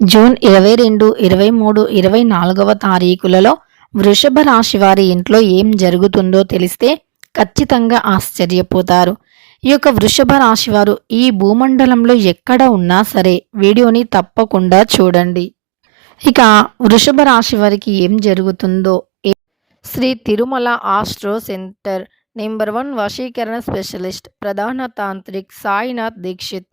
June ఇరవై రెండు ఇరవై మూడు ఇరవై నాలుగవ తారీఖులలో వృషభ రాశి వారి ఇంట్లో ఏం జరుగుతుందో తెలిస్తే ఖచ్చితంగా ఆశ్చర్యపోతారు. ఈ యొక్క వృషభ రాశి వారు ఈ భూమండలంలో ఎక్కడ ఉన్నా సరే వీడియోని తప్పకుండా చూడండి. ఇక వృషభ రాశి వారికి ఏం జరుగుతుందో Shri Tirumala astro centre number one వశీకరణ స్పెషలిస్ట్ ప్రధాన తాంత్రిక్ Sainath Dixit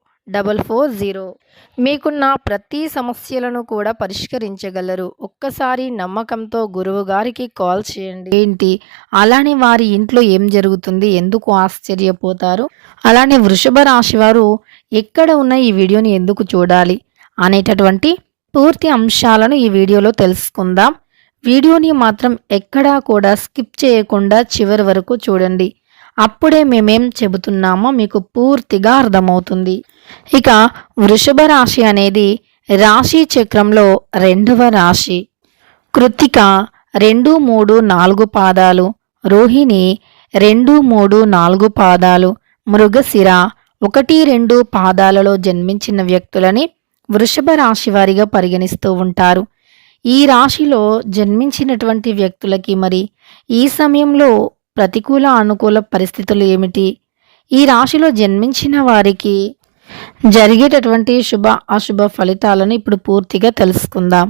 double four zero. మీకున్న ప్రతి సమస్యలను కూడా పరిష్కరించగలరు. ఒక్కసారి నమ్మకంతో గురువు గారికి కాల్ చేయండి. ఏంటి? అలానే వారి ఇంట్లో ఏం జరుగుతుంది? ఎందుకు ఆశ్చర్యపోతారు? అలానే వృషభ రాశి వారు ఎక్కడ ఉన్న ఈ వీడియోని ఎందుకు చూడాలి? అనేటటువంటి పూర్తి అంశాలను ఈ వీడియోలో తెలుసుకుందాం. వీడియోని మాత్రం ఎక్కడా కూడా స్కిప్ చేయకుండా చివరి వరకు చూడండి. అప్పుడే మేమేం చెబుతున్నామో మీకు పూర్తిగా అర్థమవుతుంది. ఇక వృషభ రాశి అనేది రాశి చక్రంలో రెండవ రాశి. కృత్తిక రెండు మూడు నాలుగు పాదాలు. రోహిణి రెండు మూడు నాలుగు పాదాలు. మృగశిర ఒకటి రెండు పాదాలలో జన్మించిన వ్యక్తులని వృషభ రాశి వారిగా పరిగణిస్తూ ఉంటారు. ఈ రాశిలో జన్మించినటువంటి వ్యక్తులకి మరి ఈ సమయంలో ప్రతికూల అనుకూల పరిస్థితులు ఏమిటి? ఈ రాశిలో జన్మించిన వారికి జరిగేటటువంటి శుభ అశుభ ఫలితాలను ఇప్పుడు పూర్తిగా తెలుసుకుందాం.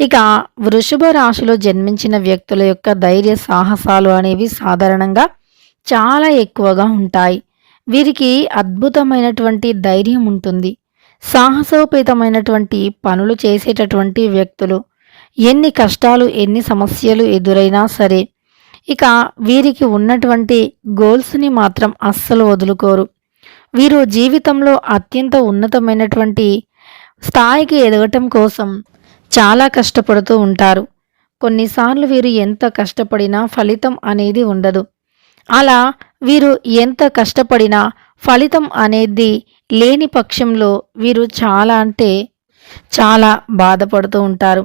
ఇక వృషభ రాశిలో జన్మించిన వ్యక్తుల యొక్క ధైర్య సాహసాలు అనేవి సాధారణంగా చాలా ఎక్కువగా ఉంటాయి. వీరికి అద్భుతమైనటువంటి ధైర్యం ఉంటుంది. సాహసోపేతమైనటువంటి పనులు చేసేటటువంటి వ్యక్తులు ఎన్ని కష్టాలు ఎన్ని సమస్యలు ఎదురైనా సరే ఇక వీరికి ఉన్నటువంటి గోల్స్ని మాత్రం అస్సలు వదులుకోరు. వీరు జీవితంలో అత్యంత ఉన్నతమైనటువంటి స్థాయికి ఎదగటం కోసం చాలా కష్టపడుతూ ఉంటారు. కొన్నిసార్లు వీరు ఎంత కష్టపడినా ఫలితం అనేది ఉండదు. అలా వీరు ఎంత కష్టపడినా ఫలితం అనేది లేని పక్షంలో వీరు చాలా అంటే చాలా బాధపడుతూ ఉంటారు.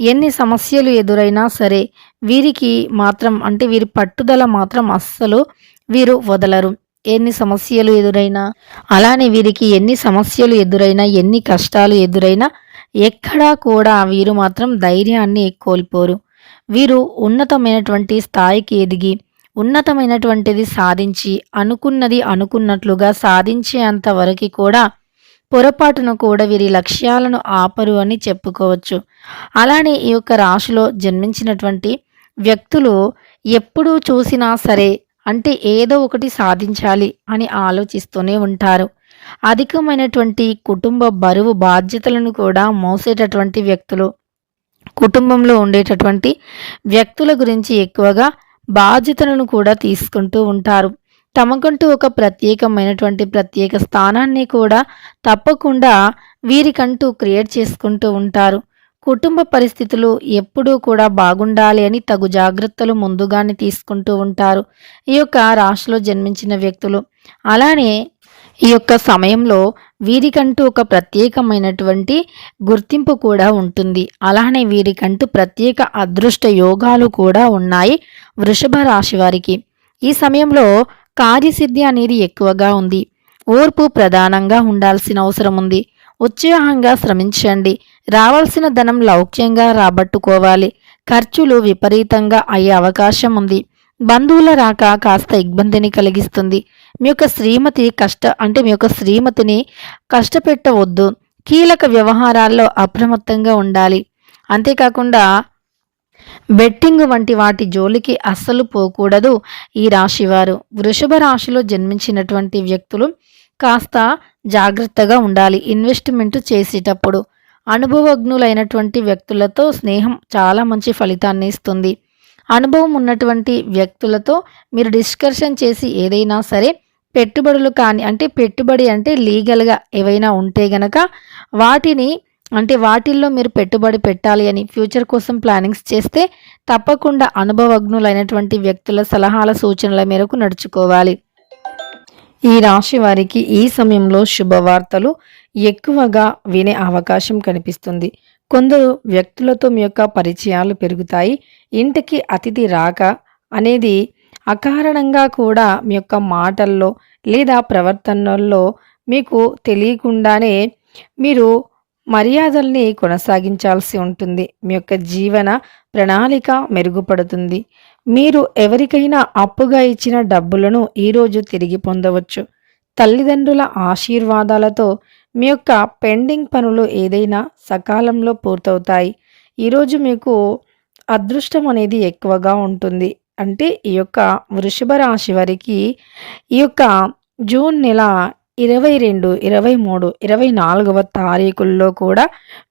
ఎన్ని సమస్యలు ఎదురైనా సరే వీరికి మాత్రం అంటే వీరి పట్టుదల మాత్రం అస్సలు వీరు వదలరు. ఎన్ని సమస్యలు ఎదురైనా అలానే వీరికి ఎన్ని సమస్యలు ఎదురైనా ఎన్ని కష్టాలు ఎదురైనా ఎక్కడా కూడా వీరు మాత్రం ధైర్యాన్ని కోల్పోరు. వీరు ఉన్నతమైనటువంటి స్థాయికి ఎదిగి ఉన్నతమైనటువంటిది సాధించి అనుకున్నది అనుకున్నట్లుగా సాధించేంత వరకు కూడా పొరపాటున కూడా వీరి లక్ష్యాలను ఆపరు అని చెప్పుకోవచ్చు. అలానే ఈ యొక్క రాశిలో జన్మించినటువంటి వ్యక్తులు ఎప్పుడూ చూసినా సరే అంటే ఏదో ఒకటి సాధించాలి అని ఆలోచిస్తూనే ఉంటారు. అధికమైనటువంటి కుటుంబ బరువు బాధ్యతలను కూడా మోసేటటువంటి వ్యక్తులు కుటుంబంలో ఉండేటటువంటి వ్యక్తుల గురించి ఎక్కువగా బాధ్యతలను కూడా తీసుకుంటూ ఉంటారు. తమకంటూ ఒక ప్రత్యేకమైనటువంటి ప్రత్యేక స్థానాన్ని కూడా తప్పకుండా వీరికంటూ క్రియేట్ చేసుకుంటూ ఉంటారు. కుటుంబ పరిస్థితులు ఎప్పుడూ కూడా బాగుండాలి అని తగు జాగ్రత్తలు ముందుగానే తీసుకుంటూ ఉంటారు. ఈ యొక్క రాశిలో జన్మించిన వ్యక్తులు. అలానే ఈ యొక్క సమయంలో వీరికంటూ ఒక ప్రత్యేకమైనటువంటి గుర్తింపు కూడా ఉంటుంది. అలానే వీరికంటూ ప్రత్యేక అదృష్ట యోగాలు కూడా ఉన్నాయి వృషభ రాశి వారికి. ఈ సమయంలో కార్యసిద్ధి అనేది ఎక్కువగా ఉంది. ఓర్పు ప్రధానంగా ఉండాల్సిన అవసరం ఉంది. ఉత్సాహంగా శ్రమించండి. రావాల్సిన ధనం లౌక్యంగా రాబట్టుకోవాలి. ఖర్చులు విపరీతంగా అయ్యే అవకాశం ఉంది బంధువుల రాక కాస్త ఇబ్బందిని కలిగిస్తుంది. మీ యొక్క శ్రీమతి కష్ట అంటే మీ యొక్క శ్రీమతిని కష్టపెట్టవద్దు. కీలక వ్యవహారాల్లో అప్రమత్తంగా ఉండాలి. అంతేకాకుండా బెట్టింగ్ వంటి వాటి జోలికి అస్సలు పోకూడదు ఈ రాశివారు. వృషభ రాశిలో జన్మించినటువంటి వ్యక్తులు కాస్త జాగ్రత్తగా ఉండాలి. ఇన్వెస్ట్మెంట్ చేసేటప్పుడు అనుభవజ్ఞులైనటువంటి వ్యక్తులతో స్నేహం చాలా మంచి ఫలితాన్ని ఇస్తుంది. అనుభవం ఉన్నటువంటి వ్యక్తులతో మీరు డిస్కషన్ చేసి ఏదైనా సరే పెట్టుబడులు కానీ అంటే పెట్టుబడి అంటే లీగల్గా ఏవైనా ఉంటే గనక వాటిని అంటే వాటిల్లో మీరు పెట్టుబడి పెట్టాలి అని ఫ్యూచర్ కోసం ప్లానింగ్స్ చేస్తే తప్పకుండా అనుభవజ్ఞులైనటువంటి వ్యక్తుల సలహాల సూచనల మేరకు నడుచుకోవాలి. ఈ రాశి వారికి ఈ సమయంలో శుభవార్తలు ఎక్కువగా వినే అవకాశం కనిపిస్తుంది. కొందరు వ్యక్తులతో మీ యొక్క పరిచయాలు పెరుగుతాయి. ఇంటికి అతిథి రాక అనేది అకారణంగా కూడా మీ యొక్క మాటల్లో లేదా ప్రవర్తనల్లో మీకు తెలియకుండానే మీరు మర్యాదల్ని కొనసాగించాల్సి ఉంటుంది. మీ యొక్క జీవన ప్రణాళిక మెరుగుపడుతుంది. మీరు ఎవరికైనా అప్పుగా ఇచ్చిన డబ్బులను ఈరోజు తిరిగి పొందవచ్చు. తల్లిదండ్రుల ఆశీర్వాదాలతో మీ యొక్క పెండింగ్ పనులు ఏదైనా సకాలంలో పూర్తవుతాయి. ఈరోజు మీకు అదృష్టం అనేది ఎక్కువగా ఉంటుంది. అంటే ఈ యొక్క వృషభ రాశి వారికి ఈ యొక్క జూన్ నెల ఇరవై రెండు ఇరవై మూడు ఇరవై నాలుగవ తారీఖుల్లో కూడా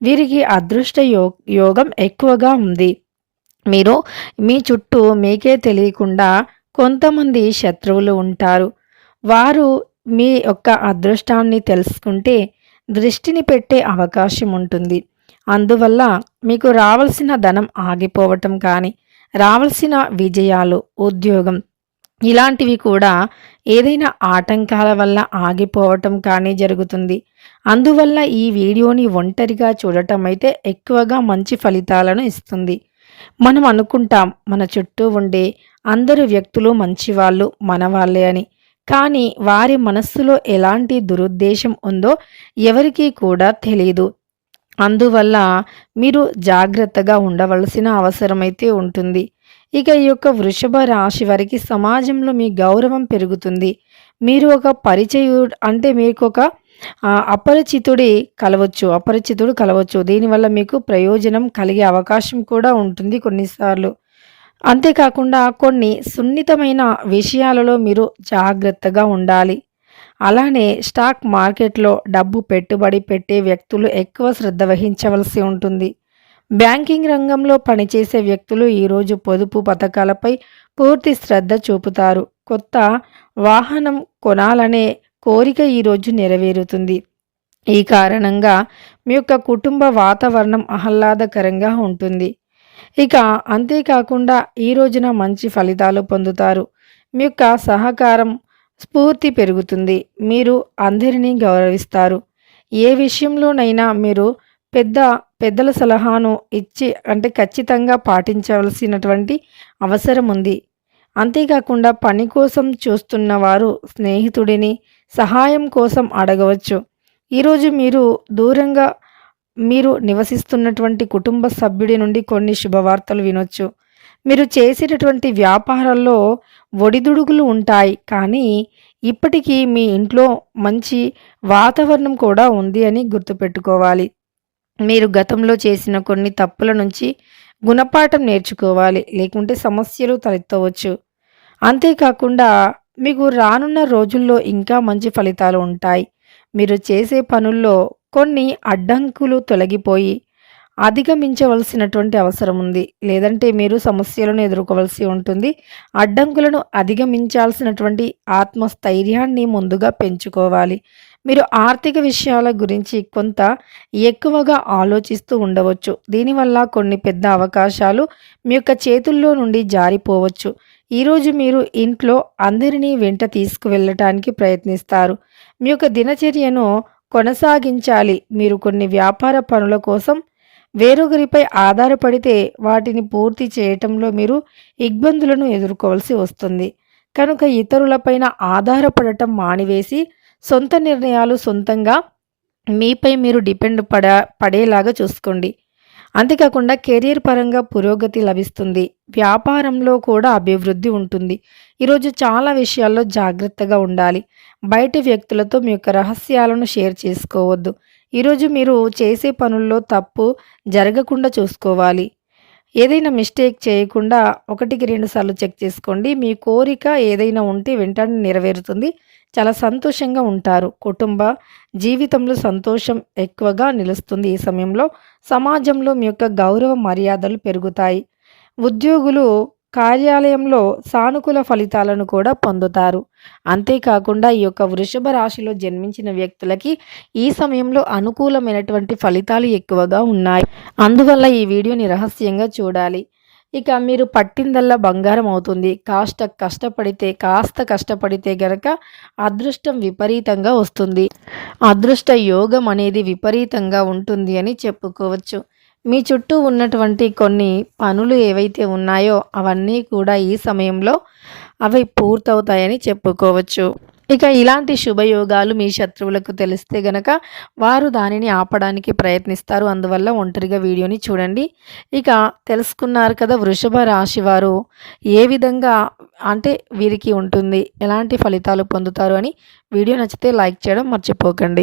వీరికి అదృష్ట యో యోగం ఎక్కువగా ఉంది. మీరు మీ చుట్టూ మీకే తెలియకుండా కొంతమంది శత్రువులు ఉంటారు. వారు మీ యొక్క అదృష్టాన్ని తెలుసుకుంటే దృష్టిని పెట్టే అవకాశం ఉంటుంది. అందువల్ల మీకు రావాల్సిన ధనం ఆగిపోవటం కానీ రావాల్సిన విజయాలు ఉద్యోగం ఇలాంటివి కూడా ఏదైనా ఆటంకాల వల్ల ఆగిపోవటం కానీ జరుగుతుంది. అందువల్ల ఈ వీడియోని ఒంటరిగా చూడటం అయితే ఎక్కువగా మంచి ఫలితాలను ఇస్తుంది. మనం అనుకుంటాం మన చుట్టూ ఉండే అందరు వ్యక్తులు మంచివాళ్ళు మనవాళ్ళే అని. కానీ వారి మనస్సులో ఎలాంటి దురుద్దేశం ఉందో ఎవరికీ కూడా తెలియదు అందువల్ల మీరు జాగ్రత్తగా ఉండవలసిన అవసరమైతే ఉంటుంది. ఇక ఈ యొక్క వృషభ రాశి వారికి సమాజంలో మీ గౌరవం పెరుగుతుంది. మీరు ఒక పరిచయుడు అంటే మీకు ఒక అపరిచితుడి కలవచ్చు అపరిచితుడు కలవచ్చు. దీనివల్ల మీకు ప్రయోజనం కలిగే అవకాశం కూడా ఉంటుంది కొన్నిసార్లు. అంతేకాకుండా కొన్ని సున్నితమైన విషయాలలో మీరు జాగ్రత్తగా ఉండాలి. అలానే స్టాక్ మార్కెట్లో డబ్బు పెట్టుబడి పెట్టే వ్యక్తులు ఎక్కువ శ్రద్ధ వహించవలసి ఉంటుంది. బ్యాంకింగ్ రంగంలో పనిచేసే వ్యక్తులు ఈరోజు పొదుపు పథకాలపై పూర్తి శ్రద్ధ చూపుతారు. కొత్త వాహనం కొనాలనే కోరిక ఈరోజు నెరవేరుతుంది. ఈ కారణంగా మీ యొక్క కుటుంబ వాతావరణం ఆహ్లాదకరంగా ఉంటుంది. ఇక అంతేకాకుండా ఈ రోజున మంచి ఫలితాలు పొందుతారు. మీ యొక్క సహకారం స్ఫూర్తి పెరుగుతుంది. మీరు అందరినీ గౌరవిస్తారు. ఏ విషయంలోనైనా మీరు పెద్ద పెద్దల సలహాను ఇచ్చి అంటే ఖచ్చితంగా పాటించవలసినటువంటి అవసరం ఉంది. అంతేకాకుండా పని కోసం చూస్తున్న వారు స్నేహితుడిని సహాయం కోసం అడగవచ్చు. ఈరోజు మీరు దూరంగా మీరు నివసిస్తున్నటువంటి కుటుంబ సభ్యుడి నుండి కొన్ని శుభవార్తలు వినొచ్చు. మీరు చేసేటటువంటి వ్యాపారాల్లో ఒడిదుడుగులు ఉంటాయి. కానీ ఇప్పటికీ మీ ఇంట్లో మంచి వాతావరణం కూడా ఉంది అని గుర్తుపెట్టుకోవాలి. మీరు గతంలో చేసిన కొన్ని తప్పుల నుంచి గుణపాఠం నేర్చుకోవాలి. లేకుంటే సమస్యలు తలెత్తవచ్చు. అంతేకాకుండా మీకు రానున్న రోజుల్లో ఇంకా మంచి ఫలితాలు ఉంటాయి. మీరు చేసే పనుల్లో కొన్ని అడ్డంకులు తొలగిపోయి అధిగమించవలసినటువంటి అవసరం ఉంది. లేదంటే మీరు సమస్యలను ఎదుర్కోవలసి ఉంటుంది. అడ్డంకులను అధిగమించాల్సినటువంటి ఆత్మస్థైర్యాన్ని ముందుగా పెంచుకోవాలి. మీరు ఆర్థిక విషయాల గురించి కొంత ఎక్కువగా ఆలోచిస్తూ ఉండవచ్చు. దీనివల్ల కొన్ని పెద్ద అవకాశాలు మీ యొక్క చేతుల్లో నుండి జారిపోవచ్చు. ఈరోజు మీరు ఇంట్లో అందరినీ వెంట తీసుకువెళ్ళటానికి ప్రయత్నిస్తారు. మీ యొక్క దినచర్యను కొనసాగించాలి. మీరు కొన్ని వ్యాపార పనుల కోసం వేరొకరిపై ఆధారపడితే వాటిని పూర్తి చేయటంలో మీరు ఇబ్బందులను ఎదుర్కోవాల్సి వస్తుంది. కనుక ఇతరులపైన ఆధారపడటం మానివేసి సొంత నిర్ణయాలు సొంతంగా మీపై మీరు డిపెండ్ పడ పడేలాగా చూసుకోండి. అంతేకాకుండా కెరీర్ పరంగా పురోగతి లభిస్తుంది. వ్యాపారంలో కూడా అభివృద్ధి ఉంటుంది. ఈరోజు చాలా విషయాల్లో జాగ్రత్తగా ఉండాలి. బయట వ్యక్తులతో మీ యొక్క రహస్యాలను షేర్ చేసుకోవద్దు. ఈరోజు మీరు చేసే పనుల్లో తప్పు జరగకుండా చూసుకోవాలి. ఏదైనా మిస్టేక్ చేయకుండా ఒకటికి రెండు సార్లు చెక్ చేసుకోండి. మీ కోరిక ఏదైనా ఉంటే వెంటనే నెరవేరుతుంది. చాలా సంతోషంగా ఉంటారు. కుటుంబ జీవితంలో సంతోషం ఎక్కువగా నిలుస్తుంది. ఈ సమయంలో సమాజంలో మీ యొక్క గౌరవ మర్యాదలు పెరుగుతాయి. ఉద్యోగులు కార్యాలయంలో సానుకూల ఫలితాలను కూడా పొందుతారు. అంతేకాకుండా ఈ యొక్క వృషభ రాశిలో జన్మించిన వ్యక్తులకి ఈ సమయంలో అనుకూలమైనటువంటి ఫలితాలు ఎక్కువగా ఉన్నాయి. అందువల్ల ఈ వీడియోని రహస్యంగా చూడాలి. ఇక మీరు పట్టిందల్లా బంగారం అవుతుంది. కాస్త కష్టపడితే కాస్త కష్టపడితే గనక అదృష్టం విపరీతంగా వస్తుంది. అదృష్ట యోగం అనేది విపరీతంగా ఉంటుంది అని చెప్పుకోవచ్చు. మీ చుట్టూ ఉన్నటువంటి కొన్ని పనులు ఏవైతే ఉన్నాయో అవన్నీ కూడా ఈ సమయంలో అవి పూర్తవుతాయని చెప్పుకోవచ్చు. ఇక ఇలాంటి శుభయోగాలు మీ శత్రువులకు తెలిస్తే గనక వారు దానిని ఆపడానికి ప్రయత్నిస్తారు. అందువల్ల ఒంటరిగా వీడియోని చూడండి. ఇక తెలుసుకున్నారు కదా వృషభ రాశి వారు ఏ విధంగా అంటే వీరికి ఉంటుంది ఎలాంటి ఫలితాలు పొందుతారు అని వీడియో నచ్చితే లైక్ చేయడం మర్చిపోకండి.